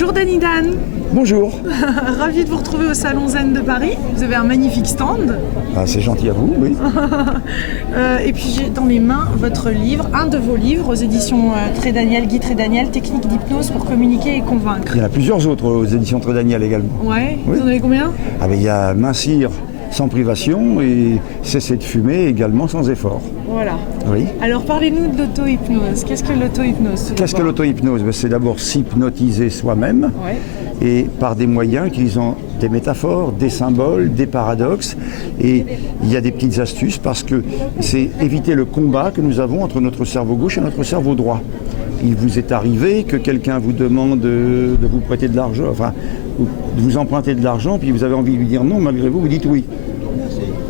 Bonjour Danny Dan. Bonjour. Ravi de vous retrouver au Salon Zen de Paris. Vous avez un magnifique stand. Ah, c'est gentil à vous, oui. Et puis j'ai dans les mains votre livre, un de vos livres aux éditions Trédaniel, Guy Trédaniel, Technique d'hypnose pour communiquer et convaincre. Il y en a plusieurs autres aux éditions Trédaniel également. Ouais, oui. Vous en avez combien? Ah, mais il y a Mincir sans privation et Cesser de fumer également sans effort. Voilà. Oui. Alors parlez-nous de l'auto-hypnose. Qu'est-ce que l'auto-hypnose? Qu'est-ce que l'auto-hypnose? C'est d'abord s'hypnotiser soi-même. Ouais. Et par des moyens utilisant des métaphores, des symboles, des paradoxes. Et il y a des petites astuces parce que c'est éviter le combat que nous avons entre notre cerveau gauche et notre cerveau droit. Il vous est arrivé que quelqu'un vous demande de vous prêter de l'argent, enfin, de vous emprunter de l'argent, puis vous avez envie de lui dire non, malgré vous, vous dites oui.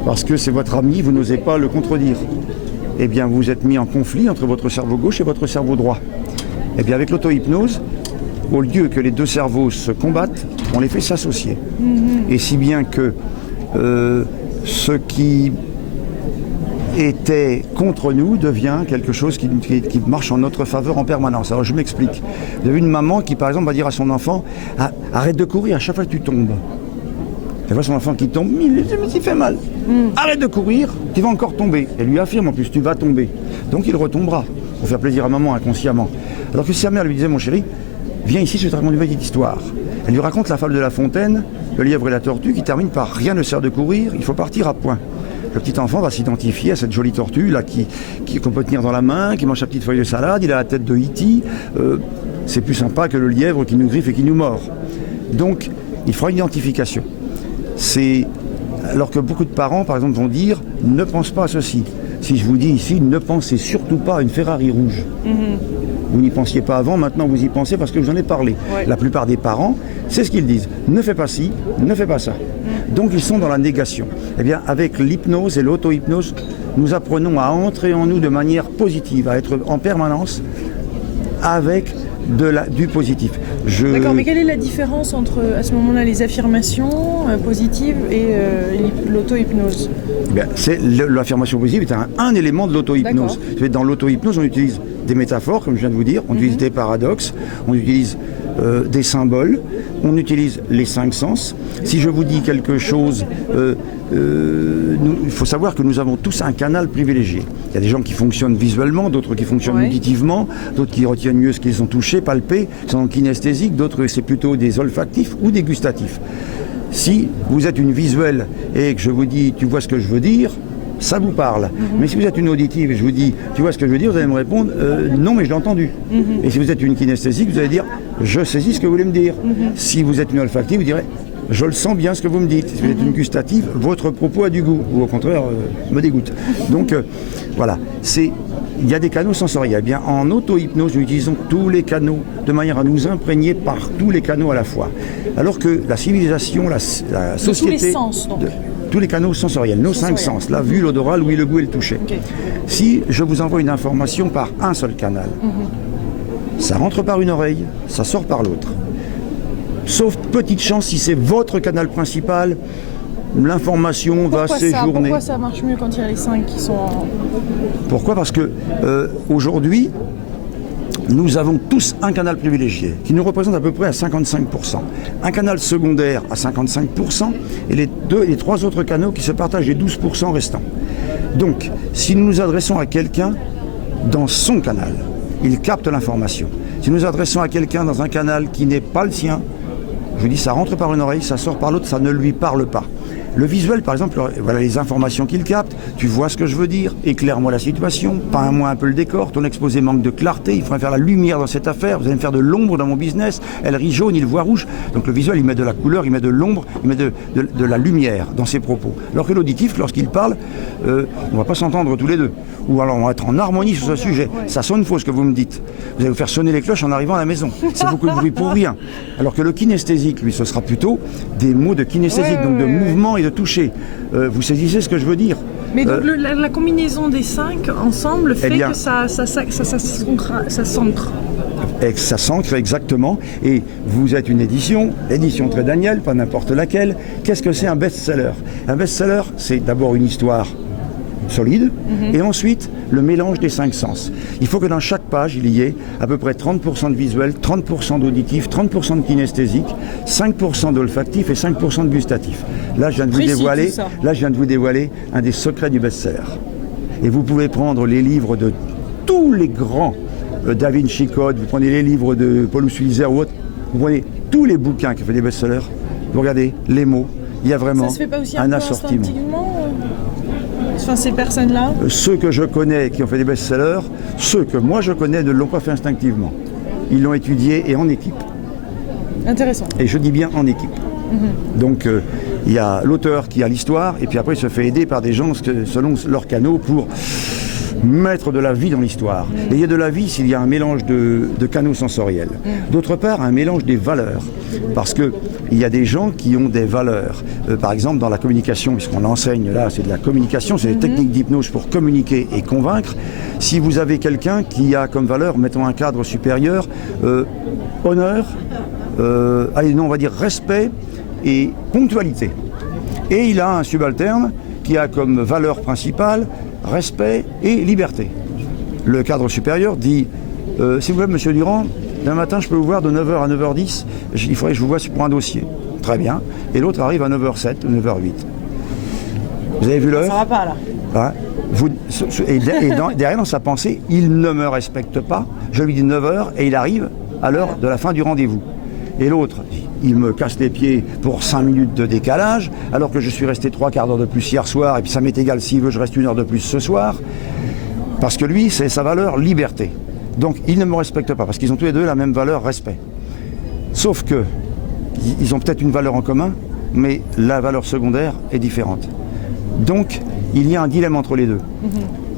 Parce que c'est votre ami, vous n'osez pas le contredire. Eh bien, vous êtes mis en conflit entre votre cerveau gauche et votre cerveau droit. Eh bien, avec l'auto-hypnose, au lieu que les deux cerveaux se combattent, on les fait s'associer. Et si bien que ce qui était contre nous devient quelque chose qui marche en notre faveur en permanence. Alors je m'explique. Vous avez une maman qui, par exemple, va dire à son enfant « Arrête de courir, à chaque fois que tu tombes ». Elle voit son enfant qui tombe, mais il fait mal. Arrête de courir, tu vas encore tomber. Elle lui affirme en plus, tu vas tomber. Donc il retombera, pour faire plaisir à maman inconsciemment. Alors que si sa mère lui disait, mon chéri, viens ici, je te raconte une petite histoire. Elle lui raconte la fable de La Fontaine, le lièvre et la tortue, qui termine par rien ne sert de courir, il faut partir à point. Le petit enfant va s'identifier à cette jolie tortue là qu'on peut tenir dans la main, qui mange sa petite feuille de salade, il a la tête de E.T. C'est plus sympa que le lièvre qui nous griffe et qui nous mord. Donc, il fera une identification. Alors que beaucoup de parents, par exemple, vont dire « ne pense pas à ceci ». Si je vous dis ici « ne pensez surtout pas à une Ferrari rouge ». Vous n'y pensiez pas avant, maintenant vous y pensez parce que je vous en ai parlé. Ouais. La plupart des parents, c'est ce qu'ils disent. Ne fais pas ci, ne fais pas ça. Donc ils sont dans la négation. Eh bien, avec l'hypnose et l'auto-hypnose, nous apprenons à entrer en nous de manière positive, à être en permanence avec du positif. D'accord, mais quelle est la différence entre, à ce moment-là, les affirmations positives et l'auto-hypnose? L'affirmation positive est un élément de l'auto-hypnose. Dans l'auto-hypnose, on utilise des métaphores, comme je viens de vous dire, on utilise des paradoxes, on utilise des symboles, on utilise les 5 sens. Si je vous dis quelque chose, il faut savoir que nous avons tous un canal privilégié. Il y a des gens qui fonctionnent visuellement, d'autres qui fonctionnent auditivement, d'autres qui retiennent mieux ce qu'ils ont touché, palpé, qui sont kinesthésiques, d'autres c'est plutôt des olfactifs ou des gustatifs. Si vous êtes une visuelle et que je vous dis tu vois ce que je veux dire, ça vous parle. Mais si vous êtes une auditive et je vous dis tu vois ce que je veux dire, vous allez me répondre non mais je l'ai entendu. Et si vous êtes une kinesthésique, vous allez dire je saisis ce que vous voulez me dire. Si vous êtes une olfactive, vous direz je le sens bien ce que vous me dites. Si vous êtes une gustative, votre propos a du goût, ou au contraire, me dégoûte. Donc, voilà, il y a des canaux sensoriels. Eh bien, en auto-hypnose, nous utilisons tous les canaux de manière à nous imprégner par tous les canaux à la fois. Alors que la civilisation, la société... tous les sens, donc. Tous les canaux sensoriels, nos 5 sens, la vue, l'odorat, l'ouïe, le goût et le toucher. Okay. Si je vous envoie une information par un seul canal, ça rentre par une oreille, ça sort par l'autre. Sauf petite chance, si c'est votre canal principal, l'information va séjourner. Pourquoi ça marche mieux quand il y a les 5 qui sont en... Pourquoi? Parce que aujourd'hui, nous avons tous un canal privilégié qui nous représente à peu près à 55%. Un canal secondaire à 55% et les 3 autres canaux qui se partagent les 12% restants. Donc, si nous nous adressons à quelqu'un dans son canal, il capte l'information. Si nous nous adressons à quelqu'un dans un canal qui n'est pas le sien, je vous dis, ça rentre par une oreille, ça sort par l'autre, ça ne lui parle pas. Le visuel, par exemple, voilà les informations qu'il capte. Tu vois ce que je veux dire, éclaire-moi la situation, peins-moi un peu le décor, ton exposé manque de clarté, il faudrait faire la lumière dans cette affaire, vous allez me faire de l'ombre dans mon business, elle rit jaune, il voit rouge. Donc le visuel, il met de la couleur, il met de l'ombre, il met de la lumière dans ses propos. Alors que l'auditif, lorsqu'il parle, on ne va pas s'entendre tous les deux. Ou alors on va être en harmonie sur ce sujet. Ça sonne faux ce que vous me dites. Vous allez vous faire sonner les cloches en arrivant à la maison. C'est beaucoup de bruit pour rien. Alors que le kinesthésique, lui, ce sera plutôt des mots de kinesthésique, donc de mouvement et de toucher. Vous saisissez ce que je veux dire. Mais donc la combinaison des 5 ensemble fait que ça s'ancre. Et que ça s'ancre exactement. Et vous êtes une édition Trédaniel, pas n'importe laquelle. Qu'est-ce que c'est un best-seller? Un best-seller, c'est d'abord une histoire solide, et ensuite le mélange des 5 sens. Il faut que dans chaque page, il y est à peu près 30% de visuel, 30% d'auditif, 30% de kinesthésique, 5% d'olfactif et 5% de gustatif. Là, je viens de vous dévoiler un des secrets du best-seller. Et vous pouvez prendre les livres de tous les grands, Da Vinci Code, vous prenez les livres de Paulus Wieser ou autres, vous prenez tous les bouquins qui ont fait des best-sellers, vous regardez les mots, il y a vraiment ça se fait pas aussi un peu assortiment. Enfin, ces personnes-là. Ceux que je connais qui ont fait des best-sellers, ceux que moi je connais ne l'ont pas fait instinctivement. Ils l'ont étudié et en équipe. Intéressant. Et je dis bien en équipe. Donc il y a l'auteur qui a l'histoire et puis après il se fait aider par des gens selon leur canaux pour mettre de la vie dans l'histoire. Et il y a de la vie s'il y a un mélange de canaux sensoriels. D'autre part, un mélange des valeurs. Parce qu'il y a des gens qui ont des valeurs. Par exemple, dans la communication, puisqu'on enseigne là, c'est de la communication, c'est des techniques d'hypnose pour communiquer et convaincre. Si vous avez quelqu'un qui a comme valeur, mettons un cadre supérieur, honneur, on va dire respect et ponctualité. Et il a un subalterne qui a comme valeur principale respect et liberté. Le cadre supérieur dit s'il vous plaît, monsieur Durand, demain matin, je peux vous voir de 9h à 9h10, il faudrait que je vous voie pour un dossier. Très bien. Et l'autre arrive à 9h07 ou 9h08. Vous avez vu l'heure? Ça va pas, là. Derrière, dans sa pensée, il ne me respecte pas. Je lui dis 9h et il arrive à l'heure de la fin du rendez-vous. Et l'autre, il me casse les pieds pour 5 minutes de décalage, alors que je suis resté 3/4 d'heure de plus hier soir, et puis ça m'est égal s'il veut, je reste 1 heure de plus ce soir. Parce que lui, c'est sa valeur liberté. Donc, il ne me respecte pas, parce qu'ils ont tous les deux la même valeur respect. Sauf que, ils ont peut-être une valeur en commun, mais la valeur secondaire est différente. Donc, il y a un dilemme entre les deux.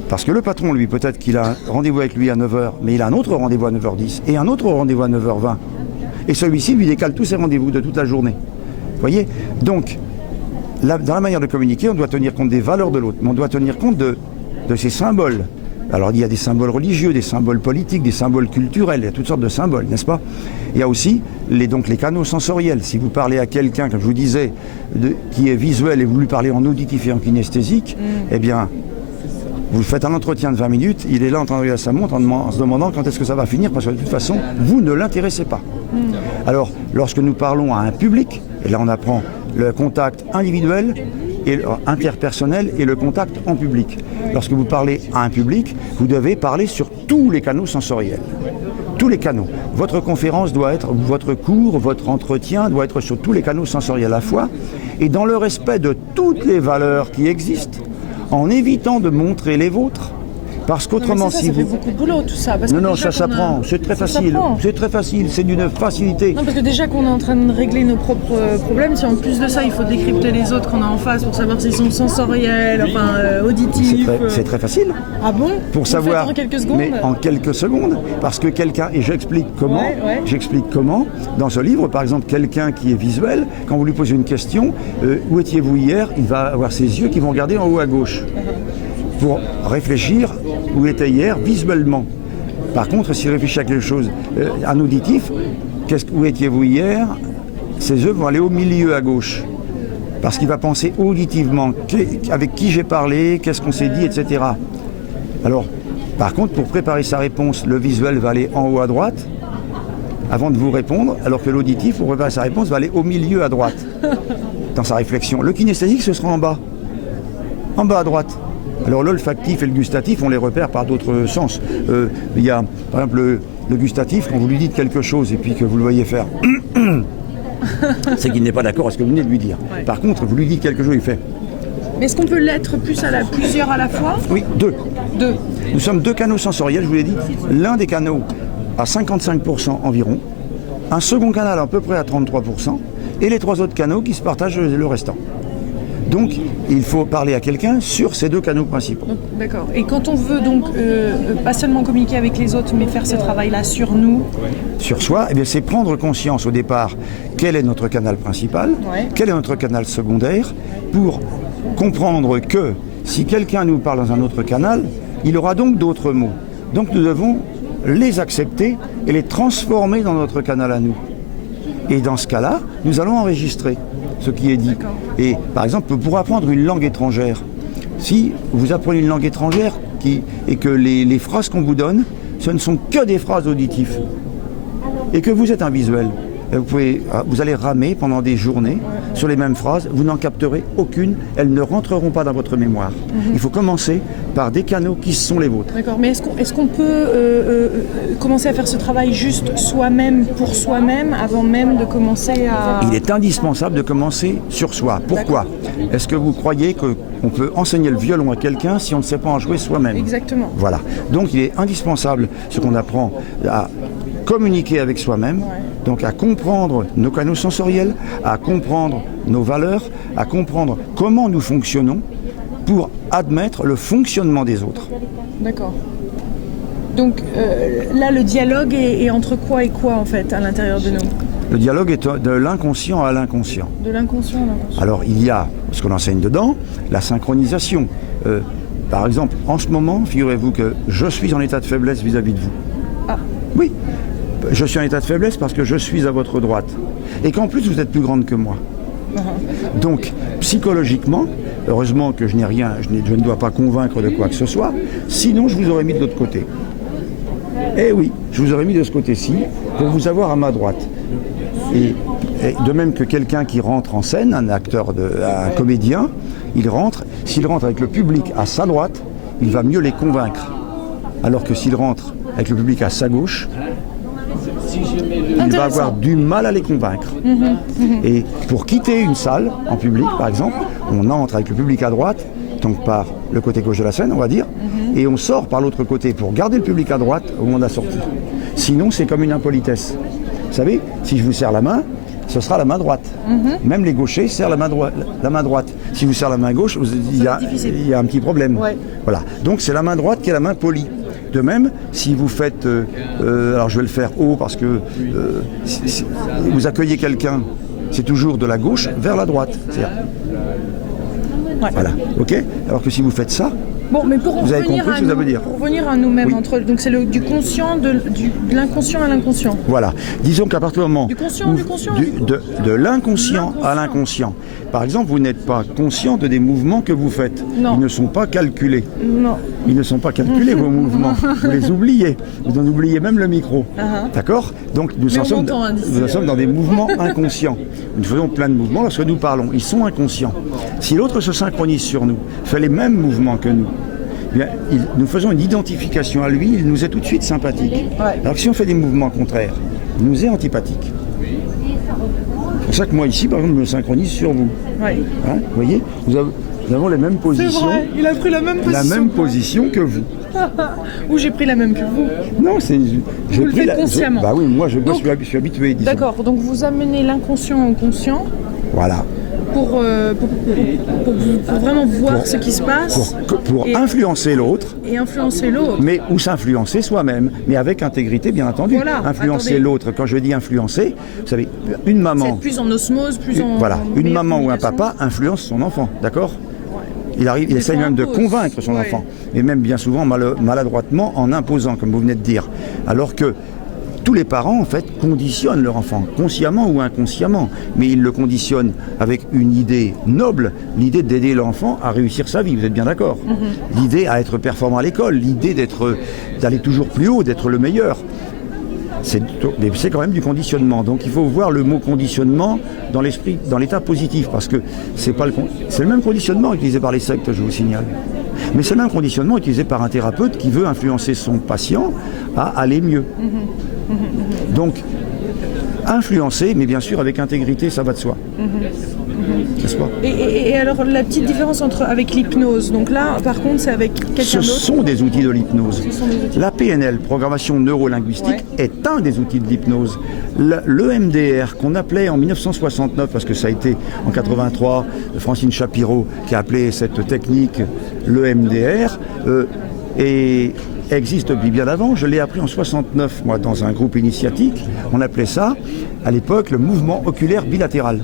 Parce que le patron, lui, peut-être qu'il a un rendez-vous avec lui à 9h, mais il a un autre rendez-vous à 9h10 et un autre rendez-vous à 9h20. Et celui-ci lui décale tous ses rendez-vous de toute la journée. Vous voyez? Donc, dans la manière de communiquer, on doit tenir compte des valeurs de l'autre, mais on doit tenir compte de ses symboles. Alors, il y a des symboles religieux, des symboles politiques, des symboles culturels, il y a toutes sortes de symboles, n'est-ce pas? Il y a aussi les canaux sensoriels. Si vous parlez à quelqu'un, comme je vous disais, qui est visuel et vous lui parlez en auditif et en kinesthésique, eh bien, vous faites un entretien de 20 minutes, il est là en train de regarder sa montre en se demandant quand est-ce que ça va finir, parce que de toute façon, vous ne l'intéressez pas. Alors, lorsque nous parlons à un public, et là on apprend le contact individuel, et interpersonnel et le contact en public. Lorsque vous parlez à un public, vous devez parler sur tous les canaux sensoriels. Tous les canaux. Votre conférence doit être, votre cours, votre entretien doit être sur tous les canaux sensoriels à la fois, et dans le respect de toutes les valeurs qui existent, en évitant de montrer les vôtres. Parce qu'autrement, ça fait beaucoup de boulot tout ça. Non, ça s'apprend, c'est très facile. C'est très facile, c'est d'une facilité. Non, parce que déjà qu'on est en train de régler nos propres problèmes, si en plus de ça, il faut décrypter les autres qu'on a en face pour savoir s'ils sont sensoriels, auditifs. C'est très facile. Ah bon? Pour savoir. En quelques secondes. Mais en quelques secondes, parce que quelqu'un, et j'explique comment, dans ce livre, par exemple, quelqu'un qui est visuel, quand vous lui posez une question, où étiez-vous hier, il va avoir ses yeux qui vont regarder en haut à gauche. Pour réfléchir où il était hier visuellement. Par contre, s'il réfléchit à quelque chose, un auditif, où étiez-vous hier, ses yeux vont aller au milieu à gauche. Parce qu'il va penser auditivement, avec qui j'ai parlé, qu'est-ce qu'on s'est dit, etc. Alors, par contre, pour préparer sa réponse, le visuel va aller en haut à droite, avant de vous répondre, alors que l'auditif, pour préparer sa réponse, va aller au milieu à droite, dans sa réflexion. Le kinesthésique, ce sera en bas à droite. Alors l'olfactif et le gustatif, on les repère par d'autres sens. Il y a, par exemple, le gustatif, quand vous lui dites quelque chose et puis que vous le voyez faire, c'est qu'il n'est pas d'accord avec ce que vous venez de lui dire. Ouais. Par contre, vous lui dites quelque chose, il fait. Mais est-ce qu'on peut l'être plusieurs à la fois? Oui, deux. Nous sommes 2 canaux sensoriels, je vous l'ai dit. L'un des canaux à 55% environ, un second canal à peu près à 33%, et les 3 autres canaux qui se partagent le restant. Donc, il faut parler à quelqu'un sur ces 2 canaux principaux. D'accord. Et quand on veut donc pas seulement communiquer avec les autres, mais faire ce travail-là sur nous? Sur soi, eh bien, c'est prendre conscience au départ quel est notre canal principal, quel est notre canal secondaire, pour comprendre que si quelqu'un nous parle dans un autre canal, il aura donc d'autres mots. Donc nous devons les accepter et les transformer dans notre canal à nous. Et dans ce cas-là, nous allons enregistrer ce qui est dit. Et par exemple, pour apprendre une langue étrangère, si vous apprenez une langue étrangère et que les phrases qu'on vous donne ce ne sont que des phrases auditives. Et que vous êtes un visuel. Vous allez ramer pendant des journées sur les mêmes phrases, vous n'en capterez aucune, elles ne rentreront pas dans votre mémoire. Il faut commencer par des canaux qui sont les vôtres. D'accord, mais est-ce qu'on peut commencer à faire ce travail juste soi-même, pour soi-même, avant même de commencer à... Il est indispensable de commencer sur soi. Pourquoi ? Est-ce que vous croyez qu'on peut enseigner le violon à quelqu'un si on ne sait pas en jouer soi-même ? Exactement. Voilà. Donc il est indispensable ce qu'on apprend à communiquer avec soi-même, donc à comprendre nos canaux sensoriels, à comprendre nos valeurs, à comprendre comment nous fonctionnons pour admettre le fonctionnement des autres. D'accord. Donc là, le dialogue est entre quoi et quoi en fait à l'intérieur de nous ? Le dialogue est de l'inconscient à l'inconscient. De l'inconscient à l'inconscient. Alors il y a, ce qu'on enseigne dedans, la synchronisation. Par exemple, en ce moment, figurez-vous que je suis en état de faiblesse vis-à-vis de vous. Ah. Oui. Je suis en état de faiblesse parce que je suis à votre droite. Et qu'en plus, vous êtes plus grande que moi. Donc, psychologiquement, heureusement que je n'ai rien, je ne dois pas convaincre de quoi que ce soit, sinon je vous aurais mis de l'autre côté. Eh oui, je vous aurais mis de ce côté-ci pour vous avoir à ma droite. Et de même que quelqu'un qui rentre en scène, un acteur, un comédien, s'il rentre avec le public à sa droite, il va mieux les convaincre. Alors que s'il rentre avec le public à sa gauche, il va avoir du mal à les convaincre. Et pour quitter une salle en public, par exemple, on entre avec le public à droite, donc par le côté gauche de la scène, on va dire, et on sort par l'autre côté pour garder le public à droite au moment de la sortie. Sinon, c'est comme une impolitesse. Vous savez, si je vous serre la main, ce sera la main droite. Même les gauchers serrent la main droite. Si vous serrez la main gauche, il y a un petit problème. Ouais. Voilà. Donc c'est la main droite qui est la main polie. De même, si vous faites, alors je vais le faire haut parce que si vous accueillez quelqu'un, c'est toujours de la gauche vers la droite. Voilà, ok. Alors que si vous faites ça, bon, mais pour vous avez compris ce que ça veut dire. Pour revenir à nous-mêmes, oui. Donc c'est du conscient, de l'inconscient à l'inconscient. Voilà. Disons qu'à partir du moment de l'inconscient à l'inconscient. Par exemple, vous n'êtes pas conscient de des mouvements que vous faites. Non. Ils ne sont pas calculés. Non. Ils ne sont pas calculés, vos mouvements. Vous les oubliez. Vous en oubliez même le micro. D'accord ? Donc nous sommes dans des mouvements inconscients. Nous faisons plein de mouvements lorsque nous parlons. Ils sont inconscients. Si l'autre se synchronise sur nous, fait les mêmes mouvements que nous, bien, nous faisons une identification à lui, il nous est tout de suite sympathique. Ouais. Alors que si on fait des mouvements contraires, il nous est antipathique. C'est pour ça que moi ici, par exemple, je me synchronise sur vous. Ouais. Hein, vous voyez, nous avons les mêmes positions. C'est vrai, il a pris la même position. La même position que vous. Ou j'ai pris la même que vous. Non, vous le faites consciemment. Bah oui, moi je suis habitué. Disons. D'accord, donc vous amenez l'inconscient au conscient. Voilà. Pour vraiment voir ce qui se passe. Pour influencer l'autre. Et influencer l'autre. Mais ou s'influencer soi-même, mais avec intégrité, bien entendu. Voilà, influencer l'autre. Quand je dis influencer, vous savez, une maman. C'est plus en osmose, Voilà, une maman ou un papa influence son enfant, d'accord ? Il essaye même de convaincre son enfant. Et même bien souvent maladroitement en imposant, comme vous venez de dire. Alors que tous les parents, en fait, conditionnent leur enfant, consciemment ou inconsciemment. Mais ils le conditionnent avec une idée noble, l'idée d'aider l'enfant à réussir sa vie, vous êtes bien d'accord ? L'idée à être performant à l'école, l'idée d'aller toujours plus haut, d'être le meilleur. C'est quand même du conditionnement. Donc il faut voir le mot conditionnement dans l'esprit, dans l'état positif, parce que c'est le même conditionnement utilisé par les sectes, je vous signale. Mais c'est le même conditionnement utilisé par un thérapeute qui veut influencer son patient à aller mieux. Donc, influencer, mais bien sûr avec intégrité, ça va de soi. N'est-ce pas ? Et alors, la petite différence avec l'hypnose, donc là, par contre, c'est avec quelqu'un d'autre ? Ce sont des outils de l'hypnose. La PNL, programmation neurolinguistique, est un des outils de l'hypnose. L'EMDR, qu'on appelait en 1969, parce que ça a été en 83, Francine Shapiro qui a appelé cette technique l'EMDR, et existe depuis bien avant. Je l'ai appris en 69, moi, dans un groupe initiatique. On appelait ça, à l'époque, le mouvement oculaire bilatéral.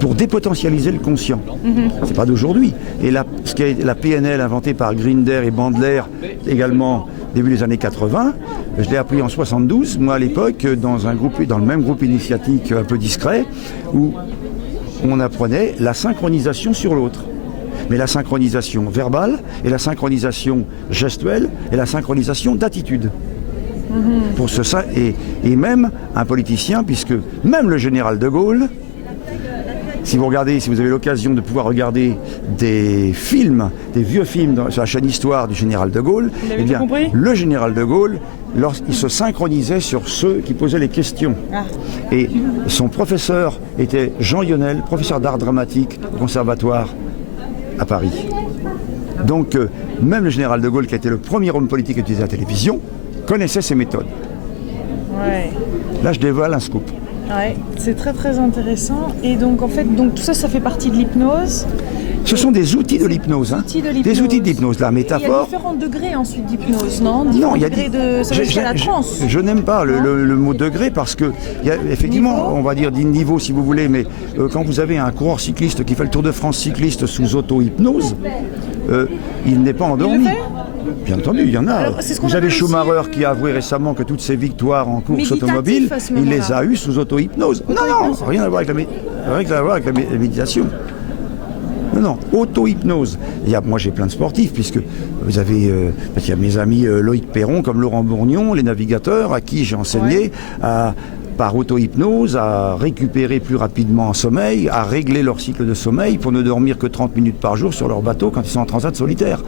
Pour dépotentialiser le conscient. C'est pas d'aujourd'hui. Et ce qui est la PNL inventée par Grinder et Bandler, également début des années 80, je l'ai appris en 72, moi à l'époque, dans le même groupe initiatique un peu discret, où on apprenait la synchronisation sur l'autre. mais la synchronisation verbale et la synchronisation gestuelle et la synchronisation d'attitude. Pour et même un politicien, puisque même le général de Gaulle, si vous avez l'occasion de pouvoir regarder des films, des vieux films sur la chaîne Histoire du général de Gaulle, eh bien, le général de Gaulle, lorsqu'il se synchronisait sur ceux qui posaient les questions. Et son professeur était Jean Yonel, professeur d'art dramatique au conservatoire à Paris. Donc, même le général de Gaulle, qui a été le premier homme politique à utiliser la télévision, connaissait ces méthodes. Ouais. Là, je dévoile un scoop. Ouais, c'est très très intéressant. Et donc en fait, donc tout ça, ça fait partie de l'hypnose. Ce sont des outils de l'hypnose. Des outils de l'hypnose. La métaphore. Il y a différents degrés ensuite d'hypnose, non? Non, il y a ça va jusqu'à la transe. Je n'aime pas le mot degré parce que il y a effectivement, niveau, on va dire des niveaux si vous voulez, mais quand vous avez un coureur cycliste qui fait le Tour de France cycliste sous auto-hypnose, il n'est pas endormi. Bien entendu, il y en a. Alors, vous avez Schumacher qui a avoué récemment que toutes ses victoires en course automobile, il les a eues sous auto-hypnose. Non, rien à voir avec la méditation. Non, auto-hypnose. Moi j'ai plein de sportifs, puisque vous avez, il y a mes amis Loïc Perron, comme Laurent Bourgnon, les navigateurs, à qui j'ai enseigné par auto-hypnose à récupérer plus rapidement en sommeil, à régler leur cycle de sommeil pour ne dormir que 30 minutes par jour sur leur bateau quand ils sont en transat solitaire.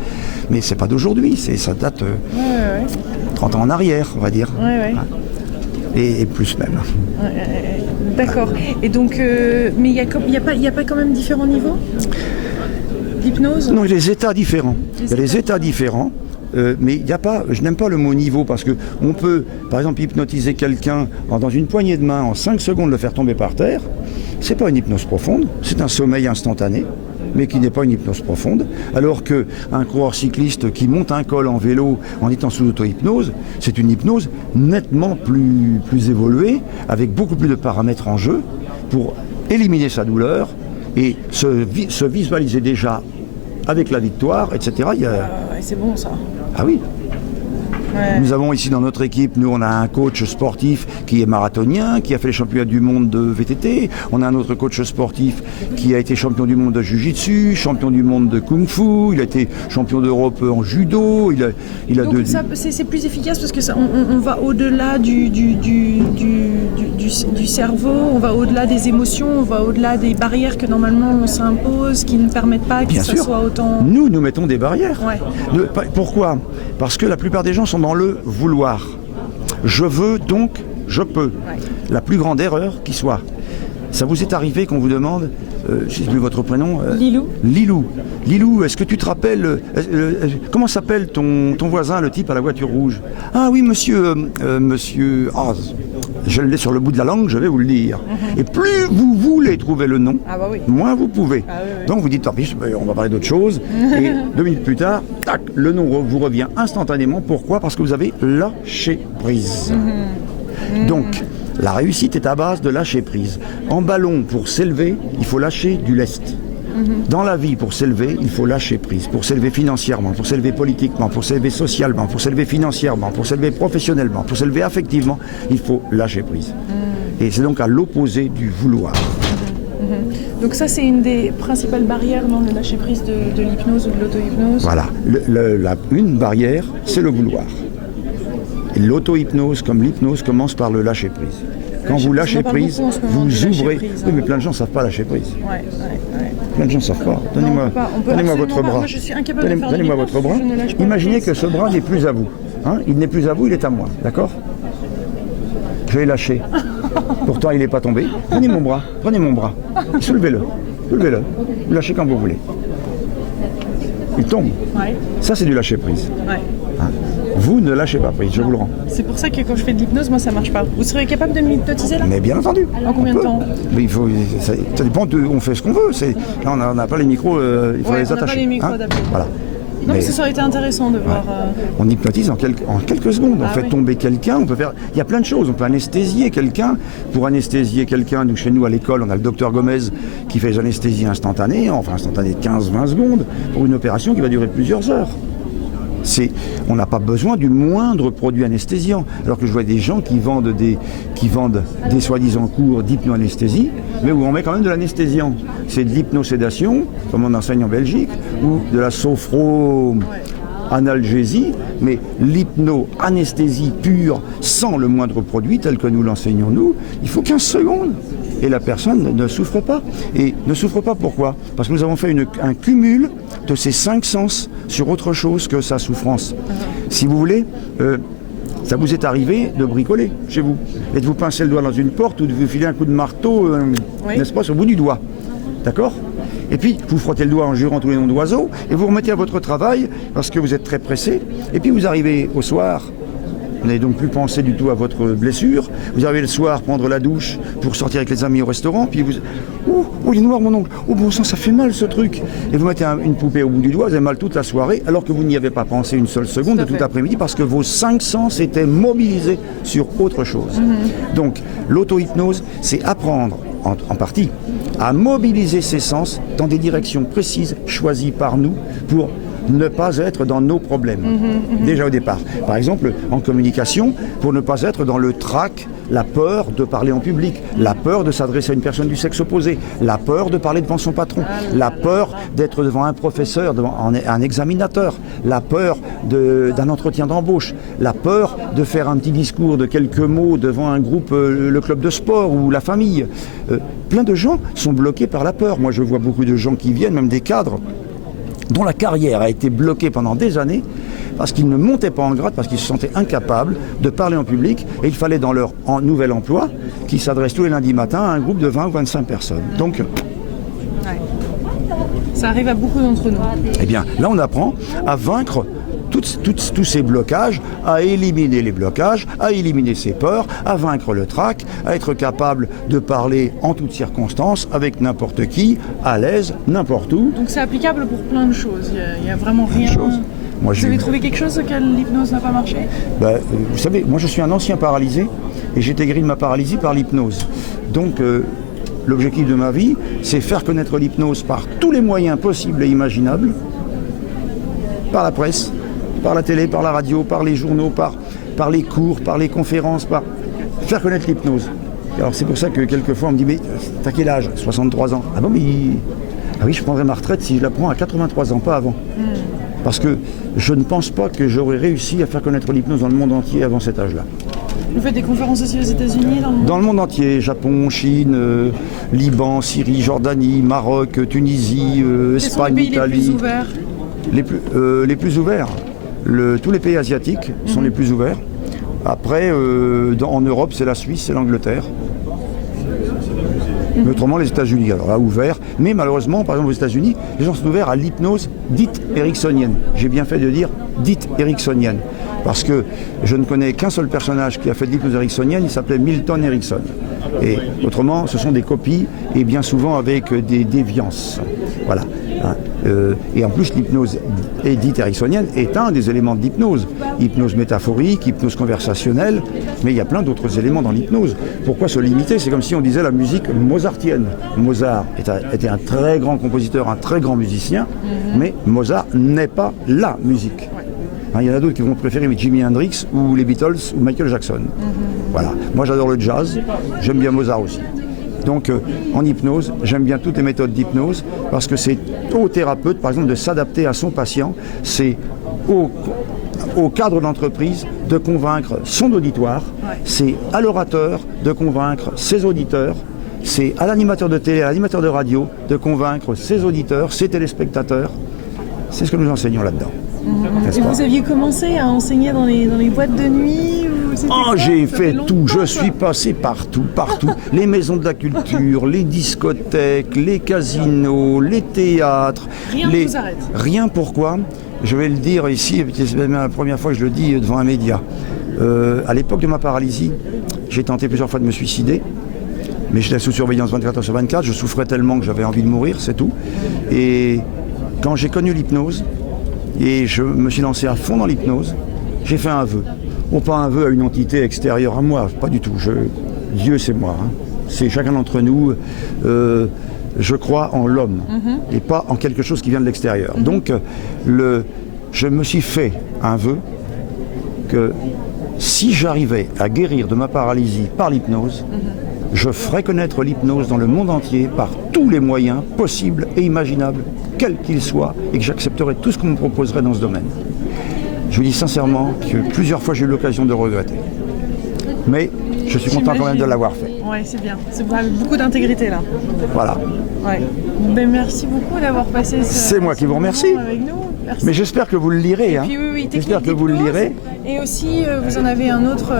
Mais c'est pas d'aujourd'hui, ça date 30 ans en arrière, on va dire. Et plus même. D'accord. Et donc, mais il n'y a pas quand même différents niveaux d'hypnose? Non, il y a des états différents. Il y a des états différents. Mais il n'y a pas, je n'aime pas le mot niveau parce qu'on peut, par exemple, hypnotiser quelqu'un dans une poignée de main en 5 secondes, le faire tomber par terre. C'est pas une hypnose profonde, c'est un sommeil instantané, mais qui n'est pas une hypnose profonde. Alors qu'un coureur cycliste qui monte un col en vélo en étant sous auto-hypnose, c'est une hypnose nettement plus évoluée, avec beaucoup plus de paramètres en jeu pour éliminer sa douleur et se visualiser déjà avec la victoire, etc. C'est bon ça. Ah oui. Nous avons ici dans notre équipe, on a un coach sportif qui est marathonien, qui a fait les championnats du monde de VTT. On a un autre coach sportif qui a été champion du monde de Jiu-Jitsu, champion du monde de Kung Fu. Il a été champion d'Europe en judo. Donc c'est plus efficace parce que ça, on va au-delà du cerveau, on va au-delà des émotions, on va au-delà des barrières que normalement on s'impose, qui ne permettent pas que ça soit autant... Nous mettons des barrières. Pourquoi? Parce que la plupart des gens sont dans le vouloir. Je veux, donc je peux. La plus grande erreur qui soit. Ça vous est arrivé qu'on vous demande, j'ai vu votre prénom Lilou. Lilou, est-ce que tu te rappelles, comment s'appelle ton voisin, le type à la voiture rouge? Ah oui, monsieur, je l'ai sur le bout de la langue, je vais vous le dire. Et plus vous voulez trouver le nom, moins vous pouvez. Donc vous dites, tant pis, on va parler d'autre chose. Et 2 minutes plus tard, tac, le nom vous revient instantanément. Pourquoi? Parce que vous avez lâché prise. Donc, la réussite est à base de lâcher prise. En ballon, pour s'élever, il faut lâcher du lest. Dans la vie, pour s'élever, il faut lâcher prise. Pour s'élever financièrement, pour s'élever politiquement, pour s'élever socialement, pour s'élever financièrement, pour s'élever professionnellement, pour s'élever affectivement, il faut lâcher prise. Et c'est donc à l'opposé du vouloir. Donc ça, c'est une des principales barrières dans le lâcher prise de l'hypnose ou de l'auto-hypnose? Voilà. Une barrière, c'est le vouloir. Et l'auto-hypnose, comme l'hypnose, commence par le lâcher prise. Quand vous lâchez prise, vous ouvrez... Oui, mais plein de gens ne savent pas lâcher prise. Plein de gens ne savent pas. Donnez-moi votre bras. Moi, je suis incapable de faire Donnez-moi votre bras. Imaginez que ce bras n'est plus à vous. Il n'est plus à vous, il est à moi. D'accord? Je vais lâcher. Pourtant, il n'est pas tombé. Prenez mon bras. Soulevez-le. Vous lâchez quand vous voulez. Il tombe. Ça, c'est du lâcher prise. Vous ne lâchez pas prise, je vous le rends. C'est pour ça que quand je fais de l'hypnose, moi ça marche pas. Vous seriez capable de m'hypnotiser là? Mais bien entendu. En combien de temps? Mais ça dépend, on fait ce qu'on veut. Là, on n'a pas les micros, il faut les attacher. On n'a pas les micros adaptés. Voilà. Non, mais ça aurait été intéressant de voir... On hypnotise en quelques secondes. On fait tomber quelqu'un, on peut faire... Il y a plein de choses. On peut anesthésier quelqu'un. Pour anesthésier quelqu'un, chez nous à l'école, on a le docteur Gomez qui fait les anesthésies instantanées, enfin instantanées de 15-20 secondes, pour une opération qui va durer plusieurs heures. On n'a pas besoin du moindre produit anesthésiant. Alors que je vois des gens qui vendent des soi-disant cours d'hypnoanesthésie, mais où on met quand même de l'anesthésiant. C'est de l'hypnosédation, comme on enseigne en Belgique, ou de la sophro-analgésie, mais l'hypno-anesthésie pure, sans le moindre produit, tel que nous l'enseignons nous, il faut 15 secondes. Et la personne ne souffre pas. Et ne souffre pas pourquoi? Parce que nous avons fait un cumul de ces 5 sens sur autre chose que sa souffrance. Si vous voulez, ça vous est arrivé de bricoler chez vous et de vous pincer le doigt dans une porte ou de vous filer un coup de marteau, n'est-ce pas, au bout du doigt. D'accord? Et puis, vous frottez le doigt en jurant tous les noms d'oiseaux et vous remettez à votre travail parce que vous êtes très pressé. Et puis, vous arrivez au soir. Vous n'avez donc plus pensé du tout à votre blessure. Vous arrivez le soir prendre la douche pour sortir avec les amis au restaurant. Puis vous... Oh, il est noir mon ongle. Oh bon sang, ça fait mal ce truc. Et vous mettez une poupée au bout du doigt, vous avez mal toute la soirée, alors que vous n'y avez pas pensé une seule seconde de tout après-midi parce que vos 5 sens étaient mobilisés sur autre chose. Donc, l'auto-hypnose, c'est apprendre, en partie, à mobiliser ses sens dans des directions précises, choisies par nous, pour ne pas être dans nos problèmes, déjà au départ. Par exemple, en communication, pour ne pas être dans le trac, la peur de parler en public, la peur de s'adresser à une personne du sexe opposé, la peur de parler devant son patron, la peur d'être devant un professeur, devant un examinateur, la peur d'un entretien d'embauche, la peur de faire un petit discours de quelques mots devant un groupe, le club de sport ou la famille. Plein de gens sont bloqués par la peur. Moi, je vois beaucoup de gens qui viennent, même des cadres, dont la carrière a été bloquée pendant des années parce qu'ils ne montaient pas en grade, parce qu'ils se sentaient incapables de parler en public et il fallait dans leur nouvel emploi qu'ils s'adressent tous les lundis matins à un groupe de 20 ou 25 personnes. Donc, ça arrive à beaucoup d'entre nous. Eh bien, là on apprend à vaincre tous ces blocages, à éliminer les blocages, à éliminer ses peurs, à vaincre le trac, à être capable de parler en toutes circonstances, avec n'importe qui, à l'aise, n'importe où. Donc c'est applicable pour plein de choses, il n'y a vraiment rien... Moi, vous avez trouvé quelque chose auquel l'hypnose n'a pas marché? Vous savez, moi je suis un ancien paralysé et j'ai été guéri de ma paralysie par l'hypnose. Donc l'objectif de ma vie, c'est faire connaître l'hypnose par tous les moyens possibles et imaginables, par la presse, par la télé, par la radio, par les journaux, par les cours, par les conférences, par faire connaître l'hypnose. Alors c'est pour ça que quelquefois on me dit, mais t'as quel âge? 63 ans. Ah bon, mais... Ah oui, je prendrai ma retraite si je la prends à 83 ans, pas avant. Parce que je ne pense pas que j'aurais réussi à faire connaître l'hypnose dans le monde entier avant cet âge-là. Vous faites des conférences aussi aux États-Unis, dans le monde entier, Japon, Chine, Liban, Syrie, Jordanie, Maroc, Tunisie, Espagne, Italie. Les plus ouverts? Les plus ouverts. Tous les pays asiatiques sont les plus ouverts. Après, en Europe, c'est la Suisse, c'est l'Angleterre. Mais autrement, les États-Unis, alors là, ouverts. Mais malheureusement, par exemple, aux États-Unis, les gens sont ouverts à l'hypnose dite ericksonienne. J'ai bien fait de dire dite ericksonienne. Parce que je ne connais qu'un seul personnage qui a fait de l'hypnose ericksonienne, il s'appelait Milton Erickson. Et autrement, ce sont des copies, et bien souvent avec des déviances. Voilà. Et en plus, l'hypnose dite ericksonienne est un des éléments de l'hypnose. Hypnose métaphorique, hypnose conversationnelle, mais il y a plein d'autres éléments dans l'hypnose. Pourquoi se limiter? C'est comme si on disait la musique mozartienne. Mozart était un très grand compositeur, un très grand musicien, mais Mozart n'est pas la musique. Il y en a d'autres qui vont préférer Jimi Hendrix ou les Beatles ou Michael Jackson. Voilà. Moi j'adore le jazz, j'aime bien Mozart aussi. Donc en hypnose, j'aime bien toutes les méthodes d'hypnose parce que c'est au thérapeute, par exemple, de s'adapter à son patient. C'est au cadre d'entreprise de convaincre son auditoire. C'est à l'orateur de convaincre ses auditeurs. C'est à l'animateur de télé, à l'animateur de radio de convaincre ses auditeurs, ses téléspectateurs. C'est ce que nous enseignons là-dedans. Et vous aviez commencé à enseigner dans les boîtes de nuit? J'ai fait tout, je suis passé partout. Les maisons de la culture, les discothèques, les casinos, les théâtres. Rien ne vous arrête. Rien, pourquoi? Je vais le dire ici, c'est même la première fois que je le dis devant un média. À l'époque de ma paralysie, j'ai tenté plusieurs fois de me suicider. Mais j'étais sous surveillance 24 heures sur 24, je souffrais tellement que j'avais envie de mourir, c'est tout. Et quand j'ai connu l'hypnose, et je me suis lancé à fond dans l'hypnose, j'ai fait un vœu. Bon, pas un vœu à une entité extérieure à moi, pas du tout. Dieu, c'est moi. C'est chacun d'entre nous. Je crois en l'homme et pas en quelque chose qui vient de l'extérieur. Donc, je me suis fait un vœu que si j'arrivais à guérir de ma paralysie par l'hypnose, je ferai connaître l'hypnose dans le monde entier par tous les moyens possibles et imaginables, quels qu'ils soient, et que j'accepterai tout ce qu'on me proposerait dans ce domaine. Je vous dis sincèrement que plusieurs fois j'ai eu l'occasion de regretter. Mais je suis content quand même de l'avoir fait. Ouais, c'est bien. C'est avec beaucoup d'intégrité là. Voilà. Ouais. Ben, merci beaucoup d'avoir passé C'est moi qui vous remercie. Avec nous. Merci. Mais j'espère que vous le lirez. Puis, oui, j'espère que vous le lirez. Et aussi, vous en avez un autre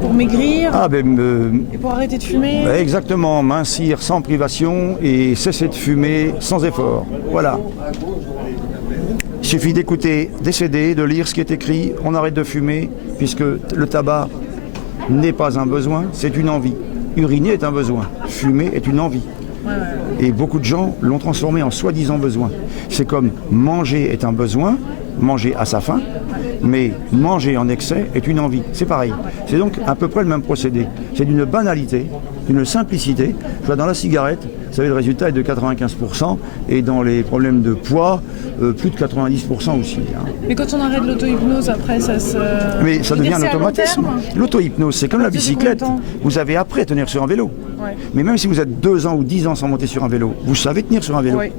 pour maigrir et pour arrêter de fumer. Exactement, mincir sans privation et cesser de fumer sans effort. Voilà. Il suffit d'écouter des CD, de lire ce qui est écrit, on arrête de fumer, puisque le tabac n'est pas un besoin, c'est une envie. Uriner est un besoin, fumer est une envie. Et beaucoup de gens l'ont transformé en soi-disant besoin. C'est comme manger est un besoin, manger à sa faim, mais manger en excès est une envie. C'est pareil. C'est donc à peu près le même procédé. C'est d'une banalité, d'une simplicité. Je vois dans la cigarette, vous savez, le résultat est de 95%, et dans les problèmes de poids, plus de 90% aussi. Mais quand on arrête l'auto-hypnose, après, ça se... Mais ça devient un automatisme. L'auto-hypnose, c'est comme la bicyclette. Vous avez appris à tenir sur un vélo. Ouais. Mais même si vous êtes 2 ans ou 10 ans sans monter sur un vélo, vous savez tenir sur un vélo. Ouais.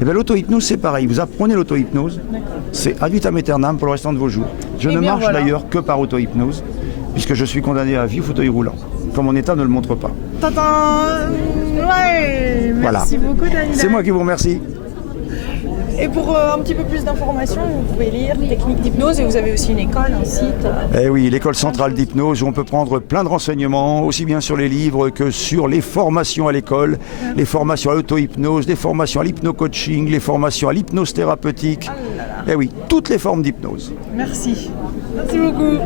Et bien l'auto-hypnose, c'est pareil. Vous apprenez l'auto-hypnose, c'est ad vitam aeternam pour le restant de vos jours. Je ne marche d'ailleurs que par auto-hypnose, puisque je suis condamné à vie au fauteuil roulant, comme mon état ne le montre pas. Ouais, merci beaucoup Daniel. C'est moi qui vous remercie. Et pour un petit peu plus d'informations, vous pouvez lire Technique d'hypnose et vous avez aussi une école, un site. Eh oui, l'école centrale d'hypnose où on peut prendre plein de renseignements, aussi bien sur les livres que sur les formations à l'école, les formations à l'auto-hypnose, les formations à l'hypno-coaching, les formations à l'hypnose thérapeutique. Eh oui, toutes les formes d'hypnose. Merci. Merci beaucoup.